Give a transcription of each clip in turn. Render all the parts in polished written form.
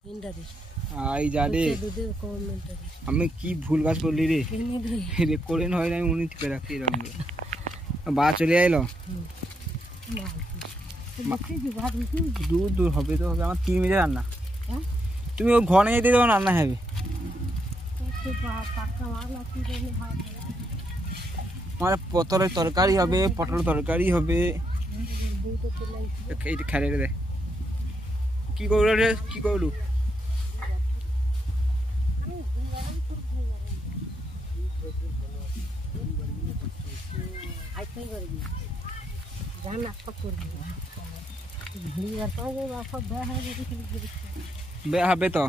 আই যা রে আমি কি ভুল কাজ করলি রে রেকর্ডিং হয় না আমি উনি টিপে রাখছি এরকম বা চলে আইলো দূর দূর হবে তো হবে আমার 3 মিনিট রান্না তুমি ও ঘরে যেতে দেবো রান্না হবে আমার পটলের তরকারি হবে পটলের তরকারি হবে এইটা খেলে দে কি করলো রে কি করলু বে হবে তো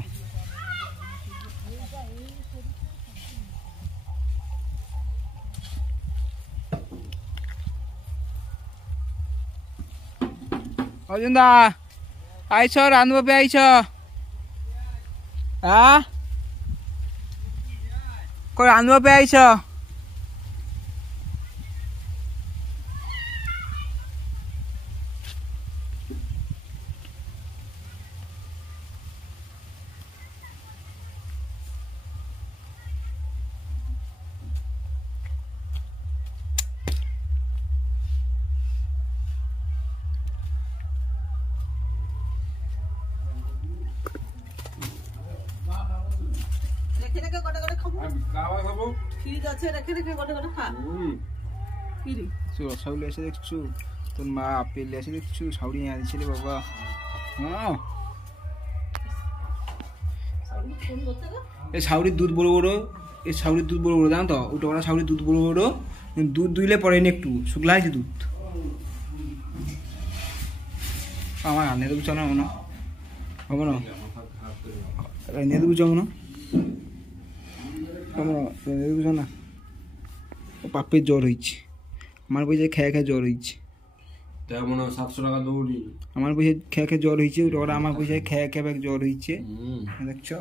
অর্জুন দা আইছ রান্ধব পে আইছ হ্যাঁ কই রান্ধব পে আইছ রসাগুলো এসে দেখছু তোর মা আপেল এসে দেখছু সাউরি আনছিলে বাবা হ্যাঁ এই সাউরির দুধ বড় বড় এই সাউরির দুধ বড় বড় জানো তো ওটা ওরা সাউরির দুধ বড় বড় দুধ দুইলে পড়েনি একটু শুকলা আছে দুধ আমার রান্না দেবো চলো না হবে না রান্না দেবো চলো না বুঝো না পাপের জ্বর হয়েছে আমার পয়সা খেয়ে খেয়ে জ্বর হয়েছে মনে 700 টাকা দৌড়ি আমার পয়সা খেয়ে খেয়ে জ্বর হয়েছে ওরা আমার পয়সায় খেয়ে খেয়ে জ্বর হয়েছে দেখছো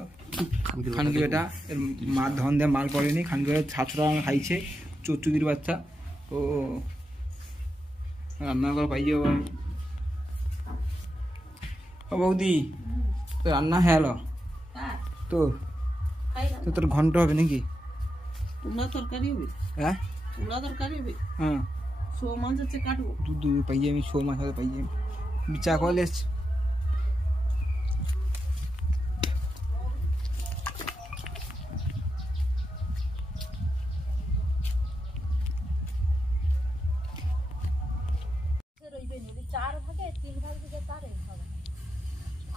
খানকি বেটা এর মা ধন দেয় মাল পড়েনি খানকি বেটা 700 টাকা খাইছে চোদ্দুদির বাচ্চা ও রান্না করে পাইছে ও বৌদি তো রান্না হ্যালো তো তোর ঘন্টা হবে নাকি তোমরা তরকারি হবে হ্যাঁ তোমরা তরকারি হবে হ্যাঁ শো মাছ আছে কাটবো দুধ পাইয়ে আমি শো মাছ হতে পাইয়ে বিচা কলেজ চার ভাগে 3 ভাগ দিকে তারে হবে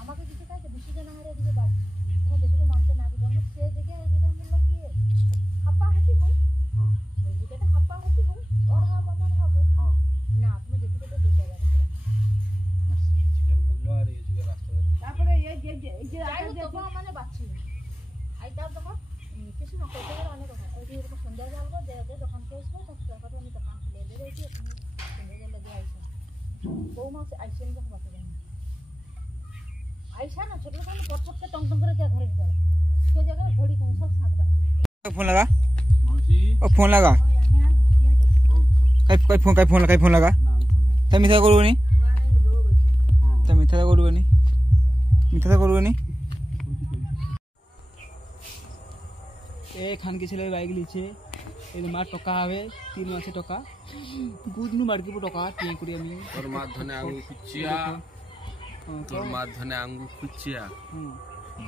আমাকে কিছু কাছে বিশ্বজন হারে দিকে বাড়ি তোমার যেটুকু মানতে না দিবে সে জায়গায় যেটা বললো কি হাপা হাতি হই ওই জায়গাটা হাপা হাতি হই ওর হাব আমার হবে না তুমি যেটুকু তো দিতে যাবে তারপরে এই যে দেখো মানে বাচ্চি আইটা তোমার কিছু না করতে গেলে অনেক কথা ওই যে এরকম সন্ধ্যা যাবো দেখে যখন আসবো তখন আমি দোকান খুলে দেবো এই যে সন্ধ্যা গেলে দিয়ে আইসো বৌমা আইসেন যখন বাচ্চা জানি আইসা না ছোট ছোট পটপটকে টং টং করে যা ঘরে গেল সে জায়গায় ঘড়ি কোন সব ছাক বাকি फोन लगा ओ फोन लगा काय फोन लगा ता मिथा करबनी ता मिथा करबनी ए खान के ছেলে বাইক লিছে এই মার টাকা হবে 3 মাসে টাকা গুদনু মারকিব টাকা টিং করি আমি তোর মাধ্যমে আঙ্গু খুচিয়া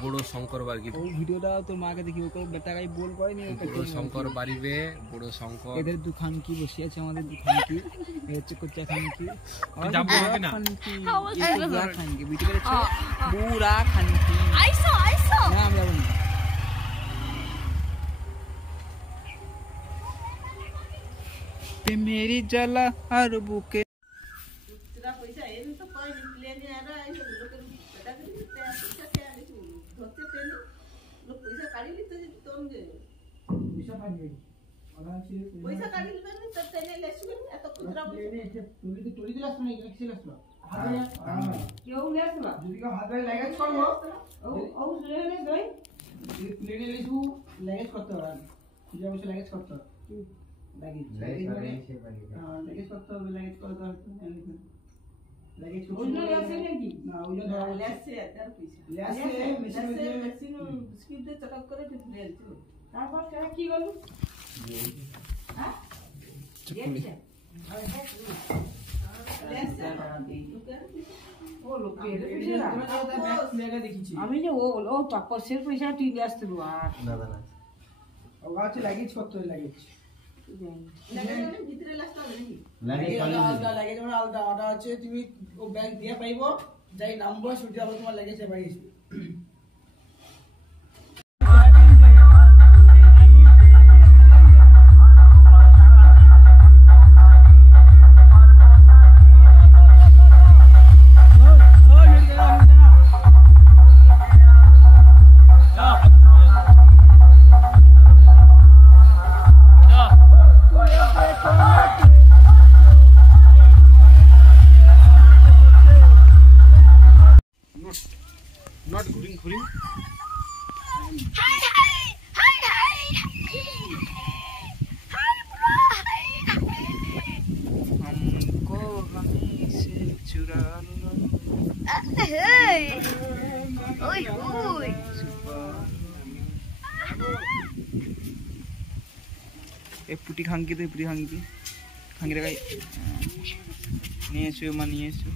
বড় শঙ্কর বাড়ি ওই ভিডিওটা তোর মাকে দেখি ওকে বেটা গাই বল কয়নি বড় শঙ্কর বাড়িবে বড় শঙ্কর এদের দোকান কি বসে আছে আমাদের দোকান কি হচ্ছে কোচা খান কি যাব হবে না বুড়া খান কি ভিডিও করে বুড়া খান কি আইসো না আমরা যাব না पे मेरी जला हर बुके तेरा पैसा है तो कोई प्लेन आ रहा है लोग बेटा के पैसा क्या है धोते पेन लोग पैसा काढ़ी लेते तुम जे पैसा पानी पैसा काढ़ी लेबे तो तेने लेसबे एत खुदरा लेने तुली दिलास नहीं किसी लासलो हाथ केउ लेसबा যদি কা হাত লাগেজ করব ও লেনে গই প্লেনে লিসু লাগেজ করতে হবে যা বসে লাগেজ করতে হবে লাগেজ করতে হবে লাগেজ করতে হবে লেসে এটার পয়সা লেসে মেশিন বিস্কিট দিয়ে চটক করে ফেলে দিল তারপর সেটা কি গেল হ্যাঁ আমি যে ও তপস্যের পয়সা তুই দিয়ে আসতে আর ওগা হচ্ছে লাগেজ কত লাগেজ ভিতরে লাস্ট হবে নাকি লাগে তোমার আলাদা ওটা হচ্ছে তুমি ও ব্যাগ দিয়ে পাইবো যাই নাম্বার ছুটি হবে তোমার লাগেছে বাড়ি আসবে Not ঘুরিং हमको हमी से चुरा लो ए पुटी खांगी तो पुटी खांगी रे गाई নিয়ে এসো মা নিয়ে এসো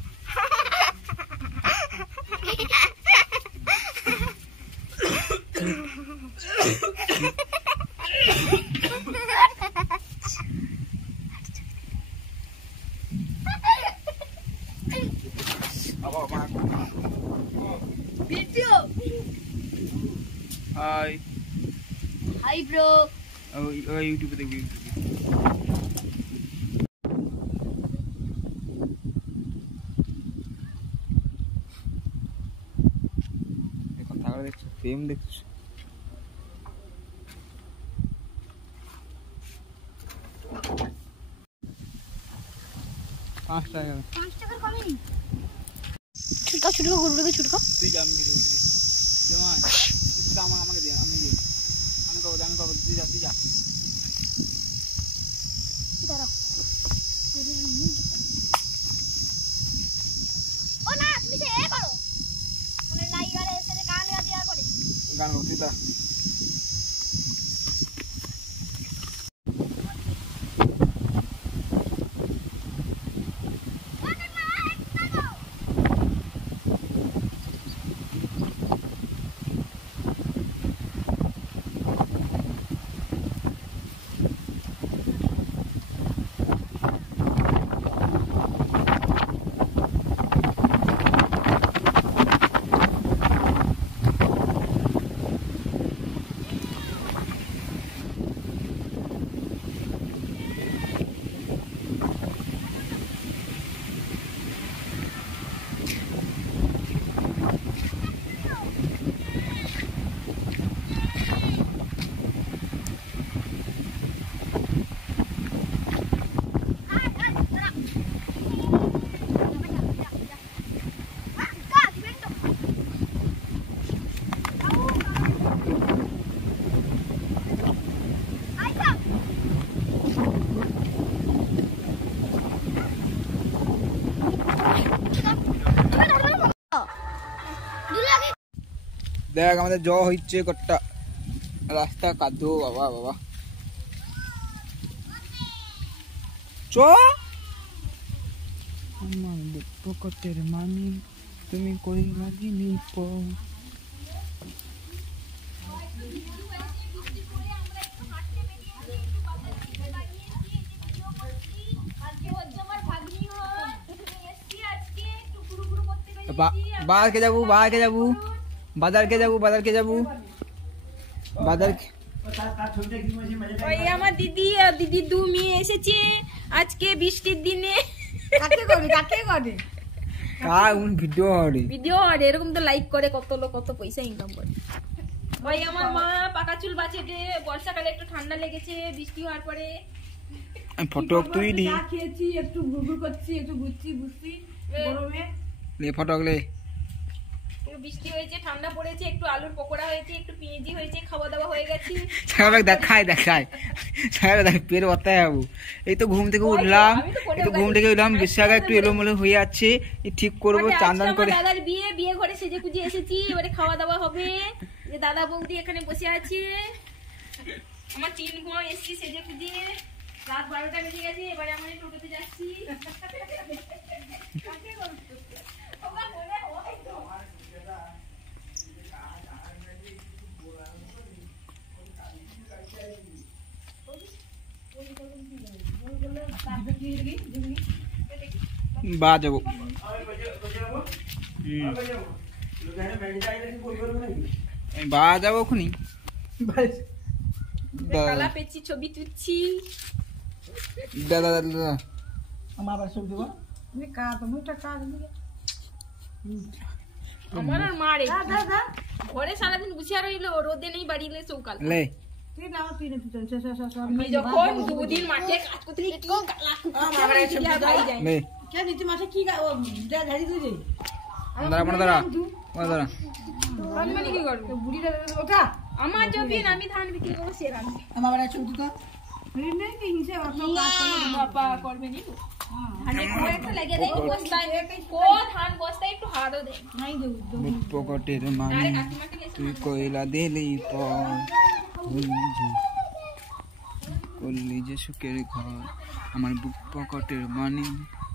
हाय हाय ब्रो यूट्यूब पे देखिए এখন তাহলে দেখছো ফেম দেখছো पाँच टाका कमी छुटका छुटका गुरुके छुटका তুই যা আমি কিছু বলছি জমা কিছু দাম আমাকে দে আমি দিই আমি করব তুই যা দাঁড়াও ও না তুমি সে এ করো মানে লাই গালে এসে গান গাইয়া করে গান করতে দা দেখ আমাদের জ হচ্ছে কট্টা রাস্তা কাদো বাবা বাবা চ আমার পকেটের মানি তুমি কই লাগিনি পো बाहर के जाबू बाजार के जाबू बाजार ওই আমার দিদি আর দিদি দু মেয়ে এসেছে আজকে বৃষ্টির দিনে কাকে করে का उन ভিডিও আর এরকম তো লাইক করে কত লোক কত পয়সা ইনকাম করে ভাই আমার মা পাকা চুল বাঁচেছে বর্ষাকালে একটু ঠান্ডা লেগেছে বৃষ্টি হওয়ার পরে ফটো তুই দি খেয়েছি একটু ঘুরঘুর করছি একটু ঘুরছি বুঝছি গরমে ले फोटो ले বৃষ্টি হয়েছে, ঠান্ডা পড়েছে, একটু আলুর পকোড়া হয়েছে, একটু পেঁয়াজি হয়েছে, খাওয়া দাওয়া হয়ে গেছে। ছাগল দেখায় ছাগল দেখ পেট বত্তায় যাবো। এই তো ঘুম থেকে উঠলাম, বিশাখা একটু এলোমেলো হয়ে আছে, ঠিক করবো চান্দান করে। দাদার বিয়ে ঘরে সেজে গুজে এসেছি, এবারে খাওয়া দাওয়া হবে। যে দাদা বৌদি এখানে বসে আছে, আমার 3 বোন এসছি সেজে গুজে, রাত 12টা বেজে গেছে, এবারে আমরা টোটোতে যাচ্ছি। বা যাবো বা যাবো ওখানে কালা পেঁচি ছবি তুলছি। দাদা দাদা আমার আবার সব দেবো তুমি কাজ মুটা কাজ আমার আর মারে ঘরে সারাদিন গুছিয়ে রইলো, রোদে নেই বাড়ি এলে সকাল লে তুই না তুই না আমি যখন 2 দিন মাঠে কাজ করতে কি কালা কুকুর লে কে নিতে মাঠে কি ঝাড়ি তুই দাঁড়া রান্না কি করবো বুড়িটা ওটা আমার জমিন, আমি ধান বিক্রি করবো, সে রান্না আমার আবার ছবি তো নেই কি হিসে অত কাজ বাবা করবে নি ধানে কোয়া একটা লাগিয়ে দেয় বস্তায়, কো ধান বস্তায় একটু হাড়ও দেয় নাই দেব পকেটের মানে আরে কাকিমাকে লেসে তুই কইলা দিলি করলি যে সুখের ঘর, আমার বুক পকেটের মানে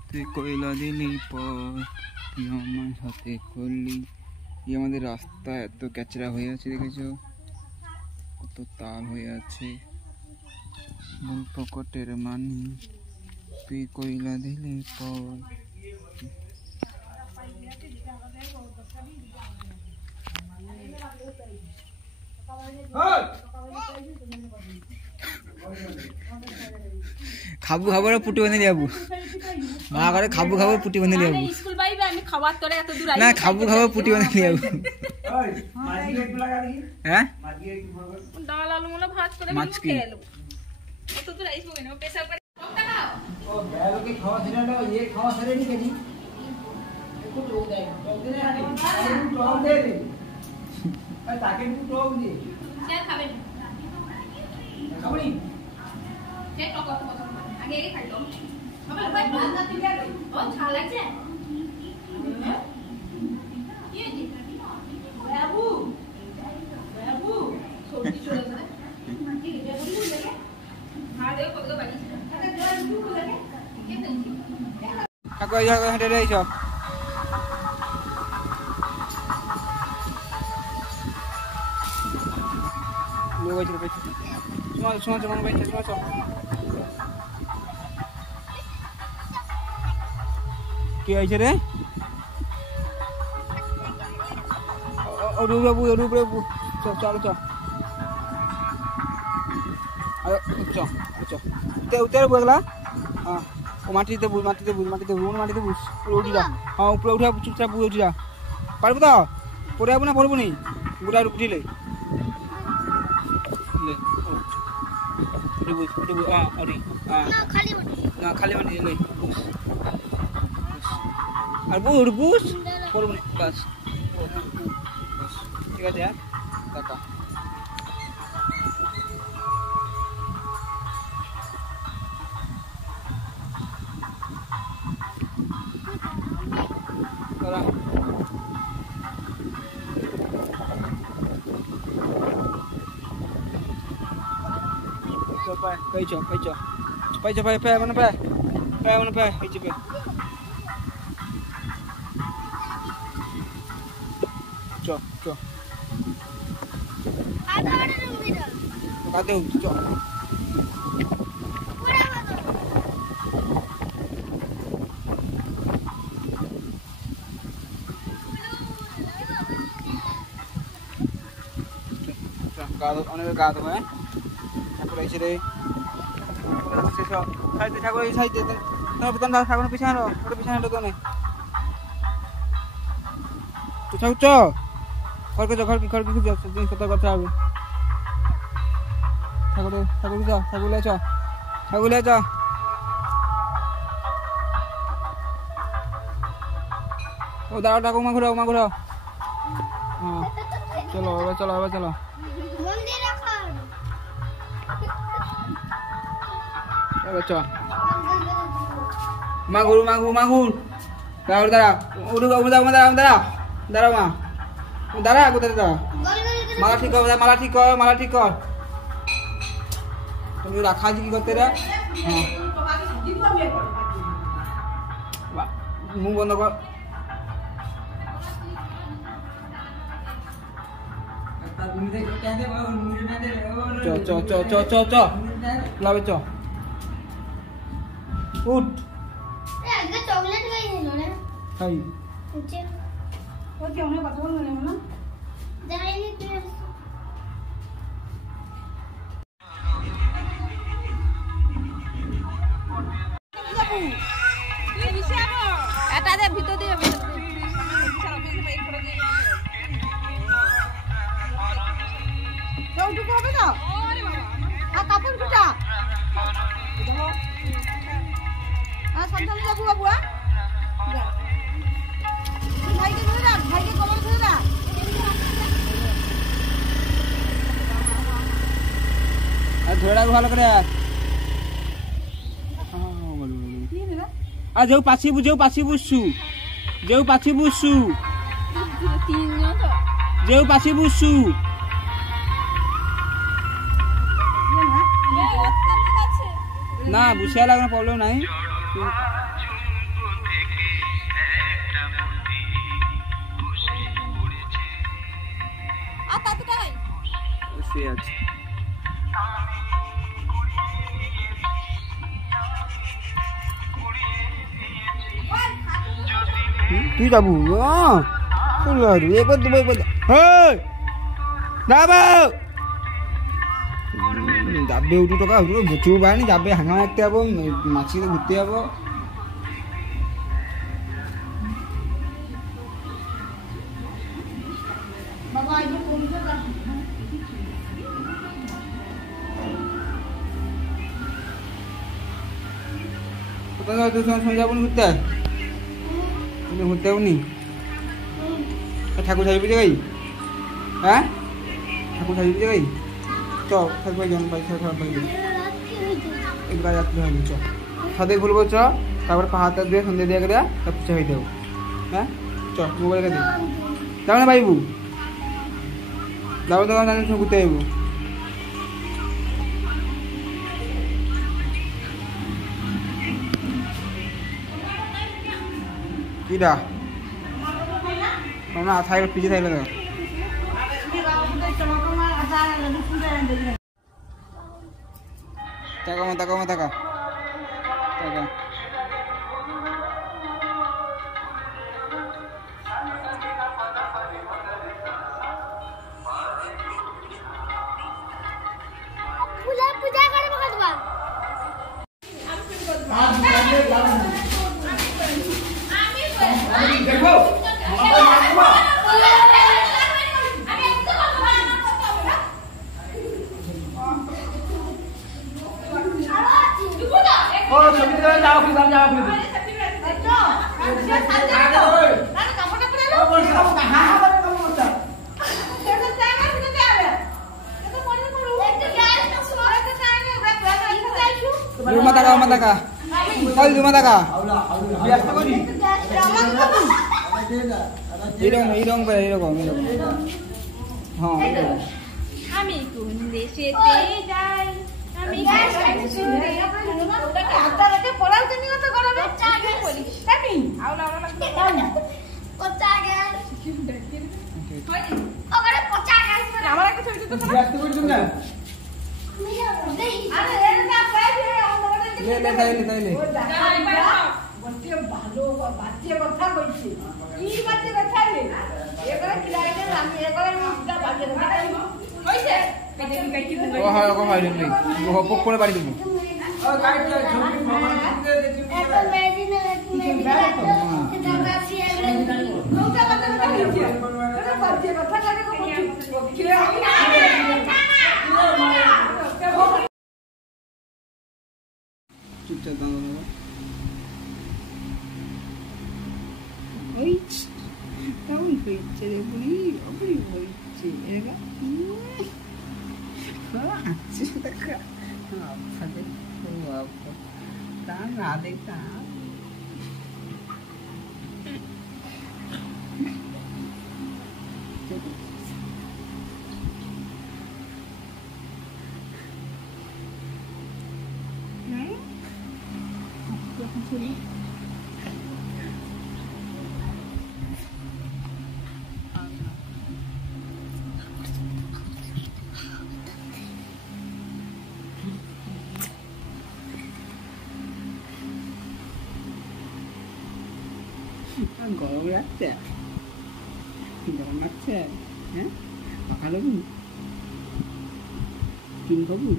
তুই কইলা দিলি তুই আমার সাথে করলি। এই আমাদের রাস্তা এত ক্যাচরা হয়ে আছে, দেখেছো কত তাল হয়ে আছে। বুক পকেটের মানে তুই কইলা দিলি খাবু খাবার পুটি বাঁধে যাবো, মা করে খাবু খাবার পুটি বাঁধে যাবো স্কুল বাইবে, আমি খাবার তোরে এত দূর না, খাবু খাবার পুটি বাঁধে যাবো। হ্যাঁ ডাল আলু মোলা ভাত করে মাছ কি? খেয়ে এলো, এত দূর আইসবো কেন, প্রেসার করে টকটা খাও। ও বেলো के খাওয়া দিনাটা ये খাওয়া সারে নি কেজি একটু টোক দেয় টোক দিনে আনি টোক দে দে আর তাকে একটু টোক দে সে খাবে না, খাবনি সে টক আগে খাই লো বাবা ভাই ভাত না তুই গেল ও ঝাল আছে কি হইছে বাবু সবজি চলে যায় কি রে বাবু লাগে হ্যাঁ দেও কত বাকি আরে জল দুধ লাগে কে দেনছি কাকু এই হেঁটে রে এইসব কি হয়েছে রে? রূপ চল উত্তরে বগলা, হ্যাঁ ও মাটিতে বুঝ উঠি যা, হ্যাঁ উপরে উঠা চুপচাপ উঠি যা, পারবো তো পরে যাবো না পড়বো নি গোটা উঠিলে খালি মানে আর বুঝ পড়বো নি বাস, ঠিক আছে হ্যাঁ টাকা অনেক গা দেবো, হ্যাঁ ঠাকুর এসে রে ঠাকুর এই সাইডে ঠাকুর পিছনে পিছনে তো নেই ঠাকুর চ খড়কে কথা কথা হবে ঠাকুর চ ও দাঁড়াও ঠাকুর মা ঘুরাও হ্যাঁ চলো এবার চলো এবার চলো এবার চ মাগুর মাগুর মাগুর দাঁড়া দাঁড়া উঠু দাঁড়া দাঁড়া দাঁড়া দাঁড়া মা দাঁড়া কোথায় দাঁড়া মালা ঠিক কর মালা ঠিক কর মালা ঠিক কর তুমি রাখা আছে কি করতে রে হ্যাঁ মুখ বন্ধ কর চ চ চ চ চ চ লাভে চ উঠ চকলেট খাই নিল না খাই ও কি অনেক কথা বললো না যাইনি তুই এটা দে ভিতর দিয়ে কেউটুকু হবে না আর কাপড় কুটা আর সাবধানে যাবো বাবু ভাইকে ধরে রাখ ভাইকে কমল ধরে রাখ আর ধরে রাখ ভালো করে আর যেও পাছি বুঝছু যেও পাছি বুঝছু যেও পাছি বুঝছু না বুঝিয়া লাগবে প্রবলেম নাই সে আছে তুই যাবো এবার দেবো এবার যাবে উঠু টাকা উঠু প্রচুর বাড়ি যাবে হাঙা রাখতে যাবো মাছিতে ঘুরতে যাবো কোথায় তুই সঙ্গে যাবো ঘুরতে তুমি ঘুরতে যাবো নি ঠাকুর সাজি পুজো গাই হ্যাঁ ঠাকুর সাজি পুজো গাই চ ঠাকুর জন বাড়ি খারাপ বাড়ি এবার রাত্রি হবে চ সাথে খুলবো চ তারপরে হাত দিয়ে সন্ধ্যে দিয়ে গেলে পুজো হয়ে দেবো হ্যাঁ চ মোবাইল রেখে দিই যাবো না ভাইবু যাবো তো ঘুরতে যাবো কিডা না থাকলে পিছিয়ে থাকলে না টাকা পূজা করে বলবা দেখো ও সত্যি করে যাও কি যাও যাও টাকা এইরকম হ্যাঁ আমি কোন দেশেতে যাই আমি আপনারা পড়ার জন্য তো করাবে আমি আওলা আওলা লাগবে পচা গেল ওরে পচা গেল আমার একটা ছবি তো ব্যস্ত করছেন না আরে এর না পাইছে আমাদের তাইলে ভালো বাচ্চা কথা কইছে কি বাচ্চা কথা রে এবারে কি লাগে আমি এবারে মুদ্রা বাচ্চা কথা কইছে ও হয় পক করে বাড়ি দেবো ও গাড়ি ছবি এত মেদিন কোনটা কথা কইছে বাচ্চা কথা লাগে চুপচাপ ওই কেমন হয়েছে রে বুড়ি अच्छा देखा आप देखो आपको काम ना देखा গরম লাগছে গরম লাগছে হ্যাঁ পাখা লেবু চুন খাবু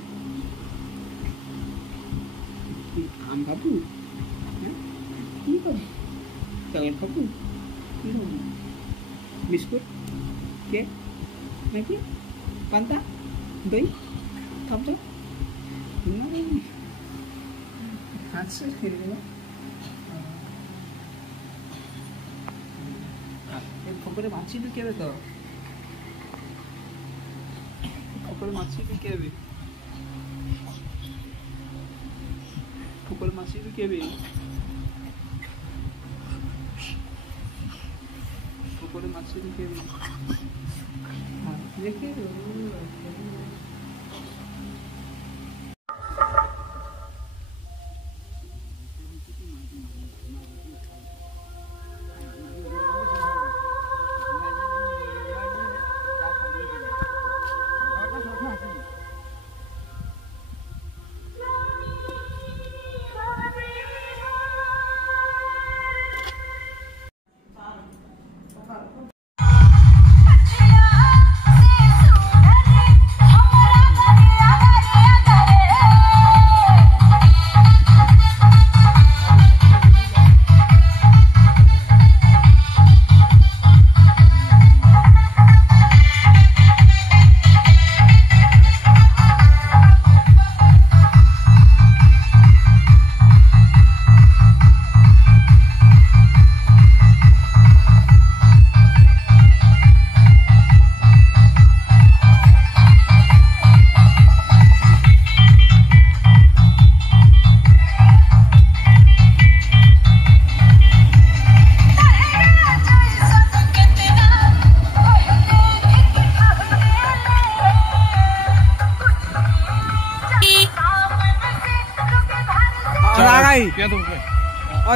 আম খাবু হ্যাঁ কি খাবু চকলেট খাবু কি খাবু বিস্কুট কেক নাকি পান্তা দই খাবো আচ্ছা খেয়ে দেবো পুকুরে মাছি ঢুকেবে তো পুকুরে মাছি ঢুকেবে পুকুরে মাছি ঢুকেবে পুকুরে মাছি ঢুকেবে দেখে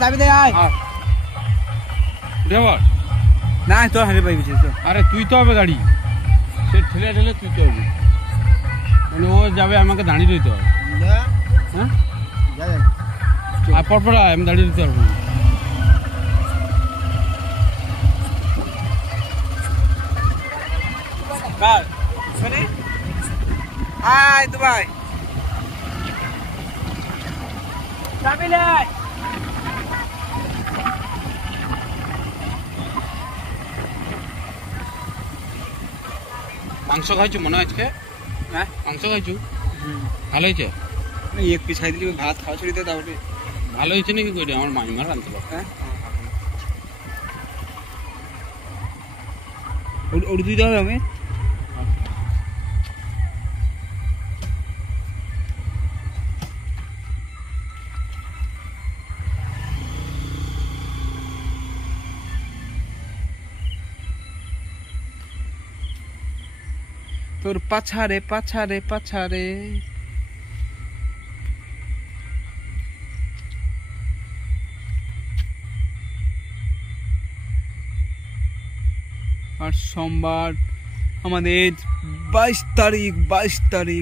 চাবি দে না তোর হাঁড়ি পাই তো আরে তুই তো হবে গাড়ি সে ঠেলে ঠেলে তুই তো হবে মানে ও যাবে আমাকে দাঁড়িয়ে দিতে হবে হ্যাঁ আর পরপর আমি দাঁড়িয়ে দিতে পারবো আয় তো ভাই চাবি লে মাংস খাইছো মনে আজকে হ্যাঁ মাংস খাইছো ভালো হয়েছে এক পিস খাই দিলি ভাত খাওয়া ছড়িয়ে দে তাহলে ভালো হয়েছে নাকি কই আমার মাইমার আনতে পারো হ্যাঁ ওর দিতে হবে আমি তোর পাছারে পাছারে পাছারে আর সোমবার আমাদের 22 তারিখ